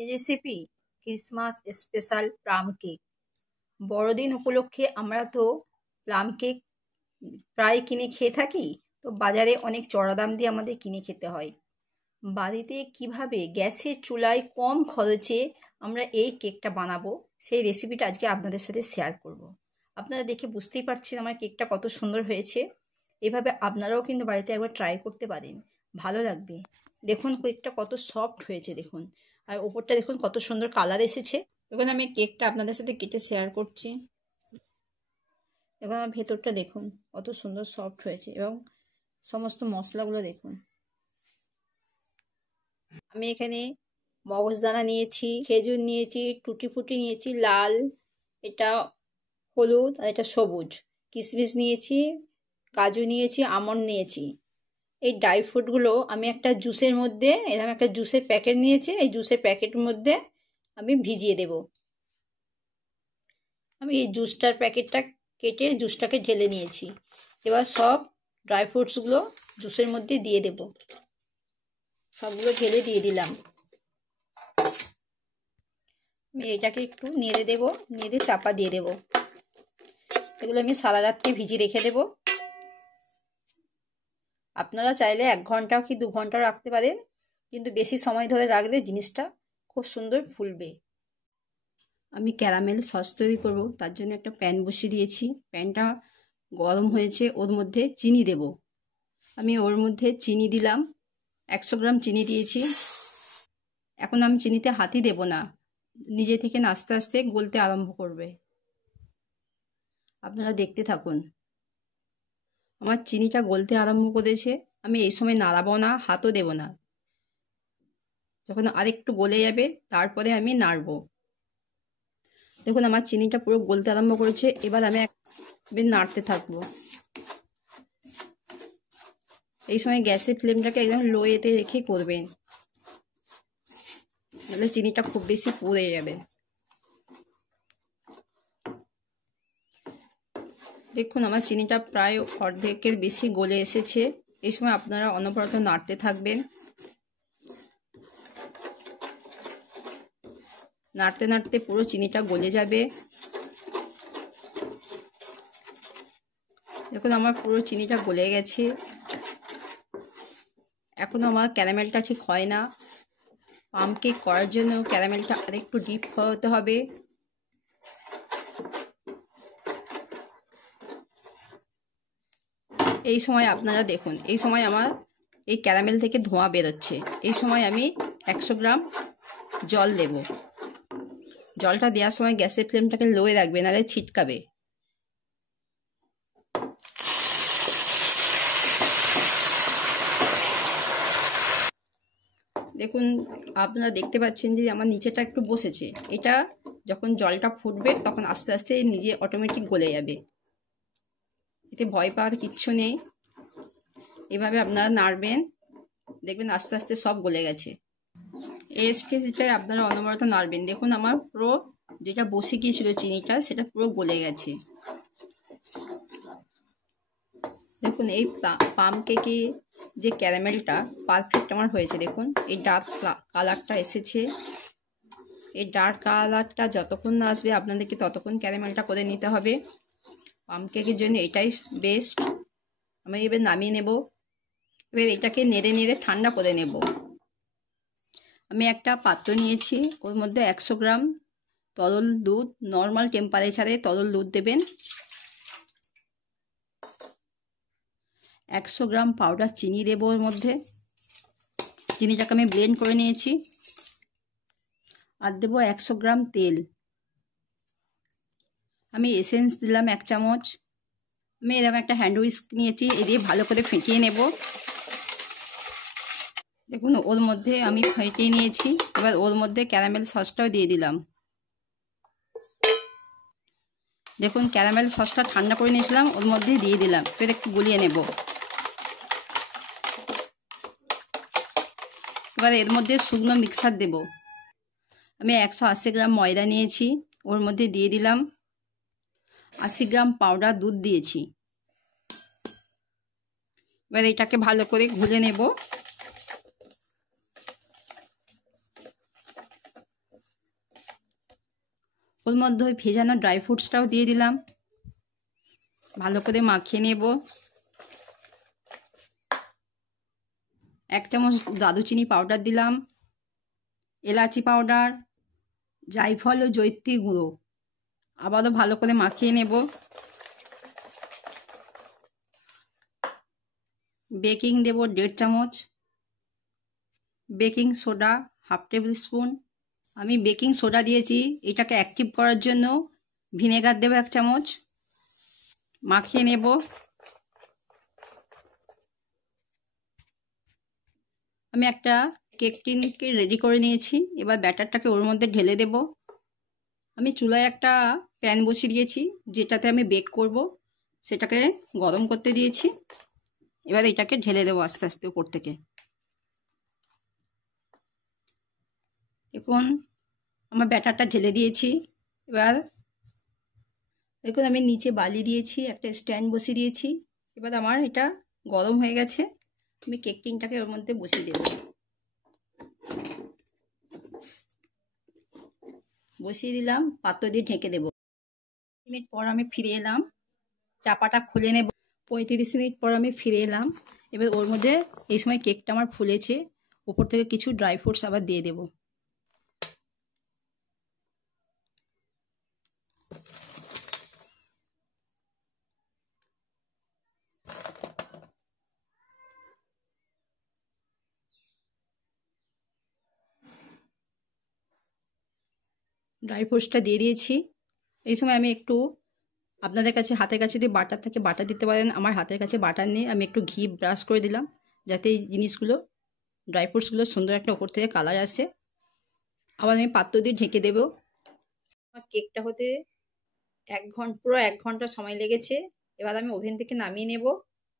আজকের recipe Christmas special plum cake. বড়দিন উপলক্ষে আমরা তো প্লাম কেক প্রায় কিনে খেয়ে থাকি, তো বাজারে অনেক চড়া দাম দিয়ে আমাদের কিনে খেতে হয়। বাড়িতে কিভাবে গ্যাসের চুলায় কম খরচে আমরা এই কেকটা বানাবো, সেই রেসিপিটা আজকে আপনাদের সাথে শেয়ার করব। আপনারা দেখে বুঝতেই পারছেন আমার কেকটা কত সুন্দর হয়েছে। এভাবে আপনারাও কিন্তু বাড়িতে একবার ট্রাই করতে পারেন, ভালো লাগবে। দেখুন কেকটা কত সফট হয়েছে দেখুন, আর ওপরটা দেখুন কত সুন্দর কালার এসেছে। এখন আমি কেকটা আপনাদের সাথে কেটে শেয়ার করছি। এবার আমার ভেতরটা দেখুন কত সুন্দর সফট হয়েছে, এবং সমস্ত মশলাগুলো দেখুন। আমি এখানে মগজদানা নিয়েছি, খেজুর নিয়েছি, টুটি ফুটি নিয়েছি লাল, এটা হলুদ, আর এটা সবুজ। কিশমিশ নিয়েছি, কাজু নিয়েছি, আমন্ড নিয়েছি। এই ড্রাই ফ্রুটগুলো আমি একটা জুসের মধ্যে, এরকম একটা জুসের প্যাকেট নিয়েছি, এই জুসের প্যাকেটের মধ্যে আমি ভিজিয়ে দেব। আমি এই জুসটার প্যাকেটটা কেটে জুসটাকে ঢেলে নিয়েছি। এবার সব ড্রাই ফ্রুটসগুলো জুসের মধ্যে দিয়ে দেব। সবগুলো ঢেলে দিয়ে দিলাম। আমি এটাকে একটু নেড়ে দেব, নেড়ে চাপা দিয়ে দেব। এগুলো আমি সারা রাত্রে ভিজিয়ে রেখে দেব। আপনারা চাইলে 1 ঘন্টা কি 2 ঘন্টা রাখতে পারেন, কিন্তু বেশি সময় ধরে রাখলে জিনিসটা খুব সুন্দর ফুলবে। আমি ক্যারামেল সস তৈরি করব, তার জন্য একটা প্যান বসিয়ে দিয়েছি। প্যানটা গরম হয়েছে, ওর মধ্যে চিনি দেব। আমি ওর মধ্যে চিনি দিলাম, 100 গ্রাম চিনি দিয়েছি। এখন আমি চিনিতে হাতই দেব না, নিজে থেকে আস্তে আস্তে গলতে আরম্ভ করবে। আপনারা দেখতে থাকুন। আমার চিনিটা গলতে আরম্ভ করেছে। আমি এই সময় নাড়াবো না, হাতও দেব না। যখন আরেকটু গলে যাবে তারপরে আমি নাড়বো। দেখুন আমার চিনিটা পুরো গলতে আরম্ভ করেছে। এবার আমি নাড়তে থাকবো। এই সময় গ্যাসের ফ্লেমটাকে একদম লো এতে রেখে করবেন, নাহলে চিনিটা খুব বেশি পুড়ে যাবে। দেখুন আমার চিনিটা প্রায় অর্ধেকের বেশি গলে এসেছে। এই সময় আপনারা অনবরত নাড়তে থাকবেন। নাড়তে নাড়তে পুরো চিনিটা গলে যাবে। দেখুন আমার পুরো চিনিটা গলে গেছে। এখন আমার ক্যারামেলটা ঠিক হয় না। প্লাম কেক করার জন্য ক্যারামেলটা আরেকটু ডিপ হতে হবে। এই সময় আপনারা দেখুন, এই সময় আমার এই ক্যারামেল থেকে ধোঁয়া বেরোচ্ছে। এই সময় আমি 100 গ্রাম জল দেব। জলটা দেওয়ার সময় গ্যাসের ফ্লেমটাকে লোয়ে রাখবে, নাহলে ছিটকাবে। দেখুন আপনারা দেখতে পাচ্ছেন যে আমার নিচেটা একটু বসেছে। এটা যখন জলটা ফুটবে তখন আস্তে আস্তে নিজে অটোমেটিক গলে যাবে, এতে ভয় পাওয়ার কিচ্ছু নেই। এভাবে আপনারা নাড়বেন, দেখবেন আস্তে আস্তে সব গলে গেছে। এই স্টেজটায় আপনারা অনবরত নাড়বেন। দেখুন আমার পুরো যেটা বসে গিয়েছিল চিনিটা, সেটা পুরো গলে গেছে। দেখুন এই প্লাম কেকে যে ক্যারামেলটা পারফেক্ট আমার হয়েছে। দেখুন এই ডার্ক কালারটা এসেছে। এই ডার্ক কালারটা যতক্ষণ না আসবে আপনাদেরকে ততক্ষণ ক্যারামেলটা করে নিতে হবে। প্লাম কেকের জন্য এটাই বেস্ট। আমি এবার নামিয়ে নেব। এবার এটাকে নেড়ে নেড়ে ঠান্ডা করে নেব। আমি একটা পাত্র নিয়েছি, ওর মধ্যে 100 গ্রাম তরল দুধ, নর্মাল টেম্পারেচারে তরল দুধ দেবেন। 100 গ্রাম পাউডার চিনি দেবো ওর মধ্যে। চিনিটাকে আমি ব্লেন্ড করে নিয়েছি। আর দেবো 100 গ্রাম তেল। আমি এসেন্স দিলাম 1 চামচ। আমি এরকম একটা হ্যান্ড হুইস্ক নিয়েছি, এ দিয়ে ভালো করে ফেটিয়ে নেব। দেখুন ওর মধ্যে আমি ফেটিয়ে নিয়েছি। এবার ওর মধ্যে ক্যারামেল সসটাও দিয়ে দিলাম। দেখুন ক্যারামেল সসটা ঠান্ডা করে নিয়েছিলাম, ওর মধ্যে দিয়ে দিলাম। ফের একটু গুলিয়ে নেব। এবার এর মধ্যে শুকনো মিক্সার দেব। আমি 180 গ্রাম ময়দা নিয়েছি, ওর মধ্যে দিয়ে দিলাম। 80 গ্রাম পাউডার দুধ দিয়েছি। এবার এটাকে ভালো করে গুলে নেব। ওর মধ্যে ওই ভেজানো ড্রাই ফ্রুটসটাও দিয়ে দিলাম, ভালো করে মাখিয়ে নেব। 1 চামচ দারুচিনি পাউডার দিলাম, এলাচি পাউডার, জায়ফল ও জয়িত্রী গুঁড়ো, আবারও ভালো করে মাখিয়ে নেব। বেকিং দেব 1.5 চামচ, বেকিং সোডা 1/2 টেবিল স্পুন। আমি বেকিং সোডা দিয়েছি, এটাকে অ্যাক্টিভ করার জন্য। ভিনেগার দেব 1 চামচ, মাখিয়ে নেব। আমি একটা কেক টিনকে রেডি করে নিয়েছি, এবার ব্যাটারটাকে ওর মধ্যে ঢেলে দেব। আমি চুলায় একটা প্যান বসিয়ে দিয়েছি, যেটাতে আমি বেক করব, সেটাকে গরম করতে দিয়েছি। এবার এটাকে ঢেলে দেবো আস্তে আস্তে উপর থেকে। দেখুন আমার ব্যাটারটা ঢেলে দিয়েছি। এবার দেখুন আমি নিচে বালি দিয়েছি, একটা স্ট্যান্ড বসিয়ে দিয়েছি। এবার আমার এটা গরম হয়ে গেছে, আমি কেক টিনটাকে ওর মধ্যে বসিয়ে দেব। বসিয়ে দিলাম, পাত্র দিয়ে ঢেকে দেব। মিনিট পর আমি ফিরে এলাম, চাপাটা খুলে নেব। 35 মিনিট পর আমি ফিরে এলাম। এবার ওর মধ্যে এই সময় কেকটা আমার ফুলেছে, উপর থেকে কিছু ড্রাই ফ্রুটস আবার দিয়ে দেব। ড্রাই ফ্রুটসটা দিয়ে দিয়েছি। এই সময় আমি একটু, আপনাদের কাছে হাতের কাছে যদি বাটার থাকে বাটার দিতে পারেন, আমার হাতের কাছে বাটার নেই, আমি একটু ঘি ব্রাশ করে দিলাম, যাতে এই জিনিসগুলো, ড্রাই ফ্রুটসগুলো সুন্দর একটা ওপর থেকে কালার আসে। আবার আমি পাত্র দিয়ে ঢেকে দেব। আমার কেকটা হতে পুরো 1 ঘন্টা সময় লেগেছে। এবার আমি ওভেন থেকে নামিয়ে নেব।